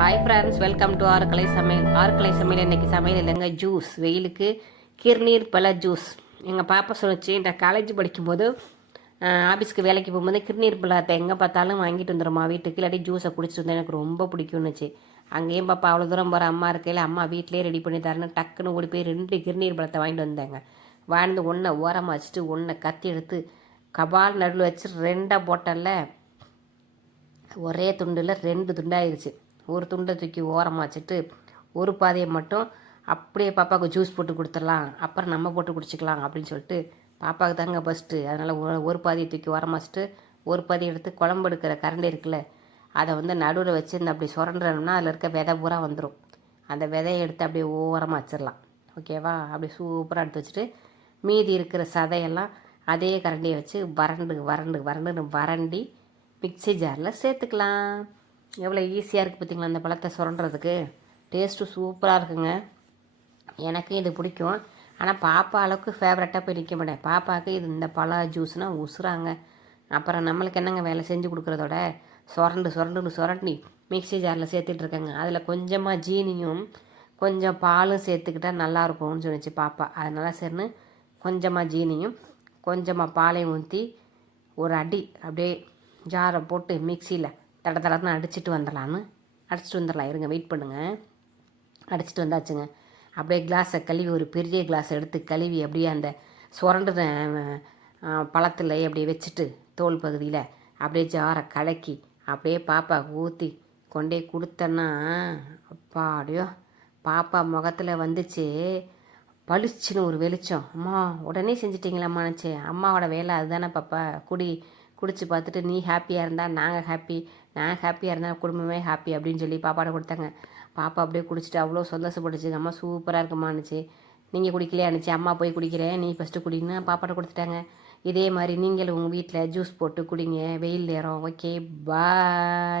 Hi friends welcome to Arukalai Samayal. Arukalai Samayal இன்னைக்கு சமையல் இல்லைங்க ஜூஸ் வெயிலுக்கு கிர்நீர் பழ ஜூஸ் எங்கள் பாப்பா சொல்லிச்சு இந்த காலேஜ் படிக்கும்போது ஆஃபீஸ்க்கு வேலைக்கு போகும்போது கிர்நீர் பழத்தை எங்கே பார்த்தாலும் வாங்கிட்டு வந்துடுமா வீட்டுக்கு. இல்லாட்டி ஜூஸை குடிச்சிட்டு வந்தேன் எனக்கு ரொம்ப பிடிக்கும்னுச்சு. அங்கேயும் பாப்பா அவ்வளோ தூரம் போகிற அம்மா இருக்கையில் அம்மா வீட்டிலே ரெடி பண்ணி தரேன்னு டக்குன்னு ஓடி போய் ரெண்டு கிர்நீர் பழத்தை வாங்கிட்டு வந்தாங்க. வாழ்ந்து ஒன்றை ஓரமாக வச்சுட்டு ஒன்றை கத்தி எடுத்து கபால் நடுவில் வச்சு ரெண்டாக போட்டல ஒரே துண்டில் ரெண்டு துண்டாயிருச்சு. ஒரு துண்டை தூக்கி ஓரமாக வச்சுட்டு ஒரு பாதையை மட்டும் அப்படியே பாப்பாவுக்கு ஜூஸ் போட்டு கொடுத்துடலாம். அப்புறம் நம்ம போட்டு குடிச்சிக்கலாம் அப்படின்னு சொல்லிட்டு பாப்பாவுக்கு தாங்க ஃபஸ்ட்டு அதனால் ஒரு- பாதையை தூக்கி ஓரமாக வச்சுட்டு ஒரு பாதையை எடுத்து குழம்பு எடுக்கிற கரண்டி இருக்குல்ல அதை வந்து நடுவில் வச்சு இந்த அப்படி சுரண்டுறோம்னா அதில் இருக்க விதை பூரா வந்துடும் அந்த விதையை எடுத்து அப்படியே ஓரமாக வச்சிடலாம். ஓகேவா அப்படி சூப்பராக எடுத்து வச்சுட்டு மீதி இருக்கிற சதையெல்லாம் அதே கரண்டியை வச்சு வறண்டு வறண்டு வறண்டுன்னு வறண்டி மிக்ஸி ஜாரில் சேர்த்துக்கலாம். எவ்வளோ ஈஸியாக இருக்குது பார்த்தீங்களா அந்த பழத்தை சுரண்டுறதுக்கு? டேஸ்ட்டு சூப்பராக இருக்குங்க. எனக்கு இது பிடிக்கும். ஆனால் பாப்பா அளவுக்கு ஃபேவரட்டாக போய் நிற்க மாட்டேன். பாப்பாவுக்கு இது இந்த பழ ஜூஸ்னால் உசுறாங்க அப்புறம் நம்மளுக்கு என்னங்க வேலை செஞ்சு கொடுக்குறதோட? சுரண்டு சுரண்டுன்னு சுரண்டி மிக்ஸி ஜாரில் சேர்த்துட்டு அதில் கொஞ்சமாக ஜீனியும் கொஞ்சம் பாலும் சேர்த்துக்கிட்டா நல்லா இருக்கும்னு சொன்னிச்சு பாப்பா. அதனால சரின்னு கொஞ்சமாக ஜீனியும் கொஞ்சமாக பாலையும் ஊற்றி ஒரு அடி அப்படியே ஜாரை போட்டு மிக்சியில் தட தடன்னு அடிச்சிட்டு வந்துடலான்னு. அடிச்சிட்டு வந்துடலாம். இருங்க வெயிட் பண்ணுங்கள் அடிச்சிட்டு வந்தாச்சுங்க. அப்படியே கிளாஸை கழுவி ஒரு பெரிய கிளாஸ் எடுத்து கழுவி அப்படியே அந்த சுரண்டுன பழத்தில் அப்படியே வச்சுட்டு தோல் பகுதியில் அப்படியே ஜாரை கலக்கி அப்படியே பாப்பா ஊற்றி கொண்டே கொடுத்தேன்னா அப்பாடியோ பாப்பா முகத்தில் வந்துச்சு. பளிச்சுன்னு ஒரு வெளிச்சம். அம்மா உடனே செஞ்சிட்டிங்களாம்மானுச்சு அம்மாவோட வேலை அதுதானே பாப்பா. குடி குடிச்சு பார்த்துட்டு நீ ஹாப்பியாக இருந்தால் நாங்கள் ஹாப்பி நான் ஹாப்பியாக இருந்தால் குடும்பமே ஹாப்பி அப்படின்னு சொல்லி பாப்பாட்ட கொடுத்தாங்க. பாப்பா அப்படியே குடிச்சிட்டு அவ்வளோ சந்தோஷப்பட்டுச்சு. அம்மா சூப்பராக இருக்குமானுச்சு நீங்கள் குடிக்கலையானுச்சு அம்மா போய் குடிக்கிறேன் நீ ஃபஸ்ட்டு குடிங்கன்னா பாப்பாட்ட கொடுத்துட்டாங்க. இதே மாதிரி நீங்களும் உங்கள் வீட்டில் ஜூஸ் போட்டு குடிங்க. வெயில் நேரம். Okay bye